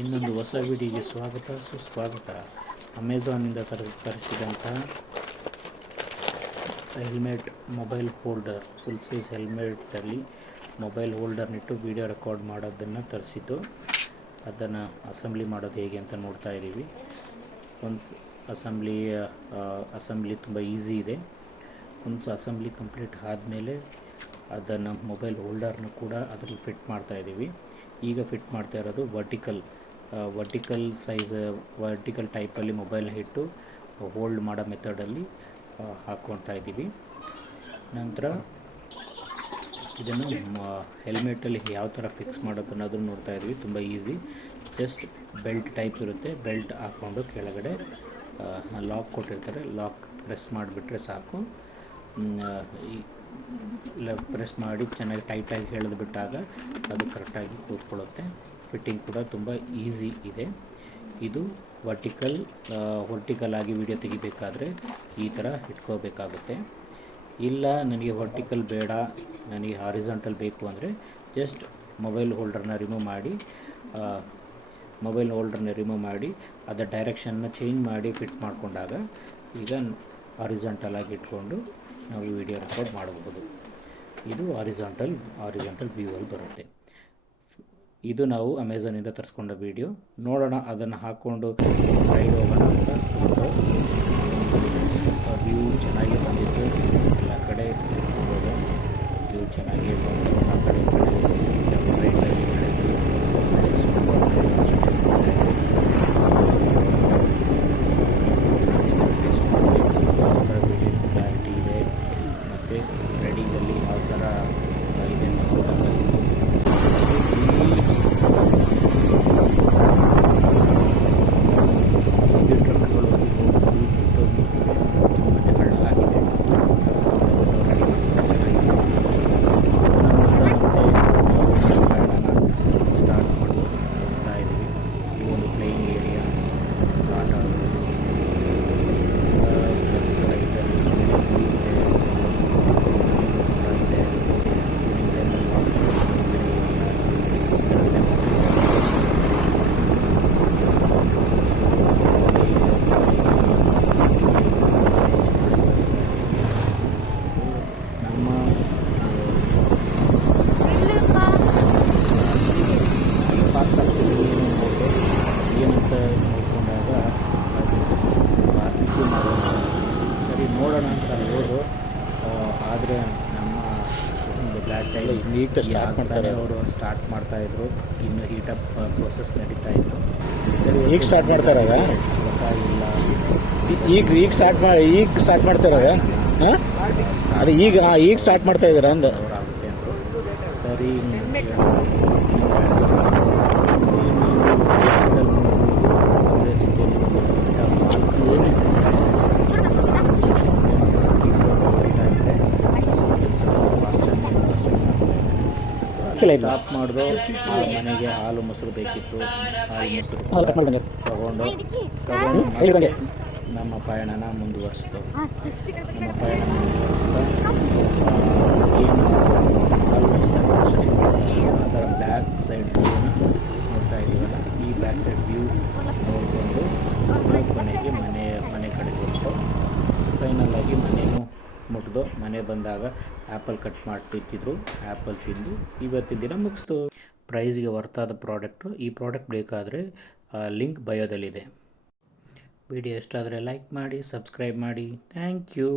ಇನ್ನೊಂದು ಹೊಸ ವಿಡಿಯೋಗೆ ಸ್ವಾಗತ ಸುಸ್ವಾಗತ. ಅಮೆಝಾನಿಂದ ತರಿಸಿದಂಥ helmet mobile holder, full size ಹೆಲ್ಮೆಟಲ್ಲಿ ಮೊಬೈಲ್ ಹೋಲ್ಡರ್ನಿಟ್ಟು ವಿಡಿಯೋ ರೆಕಾರ್ಡ್ ಮಾಡೋದನ್ನು ತರಿಸಿದ್ದು. ಅದನ್ನು ಅಸೆಂಬ್ಲಿ ಮಾಡೋದು ಹೇಗೆ ಅಂತ ನೋಡ್ತಾ ಇದ್ದೀವಿ. ಅಸೆಂಬ್ಲಿ ತುಂಬ ಈಸಿ ಇದೆ. ಒಂದು ಅಸೆಂಬ್ಲಿ ಕಂಪ್ಲೀಟ್ ಆದಮೇಲೆ ಅದನ್ನು ಮೊಬೈಲ್ ಹೋಲ್ಡರ್ನು ಕೂಡ ಅದರಲ್ಲಿ ಫಿಟ್ ಮಾಡ್ತಾ ಇದ್ದೀವಿ. ಈಗ ಫಿಟ್ ಮಾಡ್ತಾ ಇರೋದು ವರ್ಟಿಕಲ್ ಟೈಪಲ್ಲಿ ಮೊಬೈಲ್ನ ಇಟ್ಟು ಹೋಲ್ಡ್ ಮಾಡೋ ಮೆಥಡಲ್ಲಿ ಹಾಕ್ಕೊಳ್ತಾ ಇದ್ದೀವಿ. ನಂತರ ಇದನ್ನು ಹೆಲ್ಮೆಟಲ್ಲಿ ಯಾವ ಥರ ಫಿಕ್ಸ್ ಮಾಡೋದು ಅನ್ನೋದನ್ನು ನೋಡ್ತಾ ಇದ್ದೀವಿ. ತುಂಬ ಈಸಿ, ಜಸ್ಟ್ ಬೆಲ್ಟ್ ಟೈಪ್ ಇರುತ್ತೆ. ಬೆಲ್ಟ್ ಹಾಕ್ಕೊಂಡು ಕೆಳಗಡೆ ಲಾಕ್ ಕೊಟ್ಟಿರ್ತಾರೆ, ಲಾಕ್ ಪ್ರೆಸ್ ಮಾಡಿಬಿಟ್ರೆ ಸಾಕು. ಪ್ರೆಸ್ ಮಾಡಿ ಚೆನ್ನಾಗಿ ಟೈಟಾಗಿ ಎಳೆದು ಬಿಟ್ಟಾಗ ಅದು ಕರೆಕ್ಟಾಗಿ ಕೂತ್ಕೊಳ್ಳುತ್ತೆ. ಫಿಟ್ಟಿಂಗ್ ಕೂಡ ತುಂಬ ಈಸಿ ಇದೆ. ಇದು ವರ್ಟಿಕಲ್ ಆಗಿ ವಿಡಿಯೋ ತೆಗಿಬೇಕಾದ್ರೆ ಈ ಥರ ಇಟ್ಕೋಬೇಕಾಗುತ್ತೆ. ಇಲ್ಲ ನನಗೆ ವರ್ಟಿಕಲ್ ಬೇಡ, ನನಗೆ ಹಾರಿಜಾಂಟಲ್ ಬೇಕು ಅಂದರೆ ಜಸ್ಟ್ ಮೊಬೈಲ್ ಹೋಲ್ಡರ್ನ ರಿಮೂವ್ ಮಾಡಿ ಅದರ ಡೈರೆಕ್ಷನ್ನ ಚೇಂಜ್ ಮಾಡಿ ಫಿಟ್ ಮಾಡಿಕೊಂಡಾಗ ಈಗ ಹಾರಿಜಾಂಟಲ್ ಆಗಿ ಇಟ್ಕೊಂಡು ನಾವು ವಿಡಿಯೋ ರೆಕಾರ್ಡ್ ಮಾಡಬಹುದು. ಇದು ಹಾರಿಜಾಂಟಲ್ ವ್ಯೂವಲ್ಲಿ ಬರುತ್ತೆ. ಇದು ನಾವು ಅಮೆಝಾನಿಂದ ತರಿಸ್ಕೊಂಡ ವಿಡಿಯೋ. ನೋಡೋಣ, ಅದನ್ನು ಹಾಕ್ಕೊಂಡು ರೈಡ್ ಹೋಗೋಣ ಅಂತ. ವ್ಯೂ ಚೆನ್ನಾಗಿ ಬಂದಿತ್ತು, ಎಲ್ಲ ಕಡೆ ವ್ಯೂ ಚೆನ್ನಾಗಿ ಬಂದು ಆ ಕಡೆ ರೈಡಲ್ಲಿ ಕ್ಲಾರಿಟಿ ಇದೆ. ಮತ್ತು ರೆಡಿಯಲ್ಲಿ ಯಾವ ಥರ ಇದೆ ನೋಡಿದಾಗ ಟ್ರಕ್ಗಳು ಫುಲ್ ಕಿತ್ತೋಗಿರ್ತವೆ, ತುಂಬಾ ಹಳ್ಳ ಆಗಿದೆ. ಸ್ಟಾರ್ಟ್ ಮಾಡಿ ಹೋಗ್ತಾ ಇದ್ದೀವಿ. ಈ ಒಂದು ಪ್ಲೇಯಿಂಗ್ ಏರಿಯಾ ಆಟ ಆಡೋದು ಏನಂತ ನೋಡಿಕೊಂಡಾಗ ಅದು ಬಾರ್ಬಿಕ್ಯೂ ಮಾಡೋದು ಸರಿ ನೋಡೋಣ ಅಂತ ಹೋದ್ರು. ಆದರೆ ನಮ್ಮ ಒಂದು ಬ್ಲ್ಯಾಕ್ ಟೈಮ್ ನೀಟ್ ಸ್ಟಾರ್ಟ್ ಮಾಡ್ತಾರೆ, ಅವರು ಸ್ಟಾರ್ಟ್ ಮಾಡ್ತಾಯಿದ್ರು. ಇನ್ನು ಹೀಟಪ್ ಪ್ರೋಸೆಸ್ ನಡೀತಾ ಇತ್ತು. ಸರಿ, ಈಗ ಸ್ಟಾರ್ಟ್ ಮಾಡ್ತಾರಾಗ ಗೊತ್ತಾಗಿಲ್ಲ. ಈಗ ಸ್ಟಾರ್ಟ್ ಮಾಡ್ತಾರಾಗ ಅದು ಈಗ ಸ್ಟಾರ್ಟ್ ಮಾಡ್ತಾ ಇದ್ದೀರಾ ಅಂದ ಅವರಾಗುತ್ತೆ ಅಂದರು. ಸರಿ, ಸ್ಟಾಪ್ ಮಾಡಿದ್ರು. ಮನೆಗೆ ಹಾಲು ಮೊಸರು ಬೇಕಿತ್ತು. ಹಾಲು ಮೊಸರು ತಗೊಂಡು ನಮ್ಮ ಪಯಣನ ಮುಂದುವರಿಸ್ತು. ಏನು ಹಾಲು ಅದರ ಬ್ಯಾಕ್ ಸೈಡ್ ವ್ಯೂನ ನೋಡ್ತಾ ಇದ್ದೀವಲ್ಲ, ಈ ಬ್ಯಾಕ್ ಸೈಡ್ ವ್ಯೂ ನೋಡಿಕೊಂಡು ಕೊನೆಗೆ ಮನೆ ಕಡೆ ಹೋಗ್ತು. ಫೈನಲಾಗಿ ಮನೆಯೂ ಮುಟ್ಟಿದು. ಮನೆ ಬಂದಾಗ ಆ್ಯಪಲ್ ಕಟ್ ಮಾಡಿ ತಿಂತಿದ್ರು. ಆ್ಯಪಲ್ ತಿಂದು ಇವತ್ತಿನ ದಿನ ಮುಗಿಸ್ತು. ಪ್ರೈಸ್ಗೆ ವರ್ತಾದ ಪ್ರಾಡಕ್ಟು. ಈ ಪ್ರಾಡಕ್ಟ್ ಬೇಕಾದರೆ ಲಿಂಕ್ ಬಯೋದಲ್ಲಿದೆ. ವಿಡಿಯೋ ಇಷ್ಟ ಆದರೆ ಲೈಕ್ ಮಾಡಿ, ಸಬ್ಸ್ಕ್ರೈಬ್ ಮಾಡಿ. Thank you.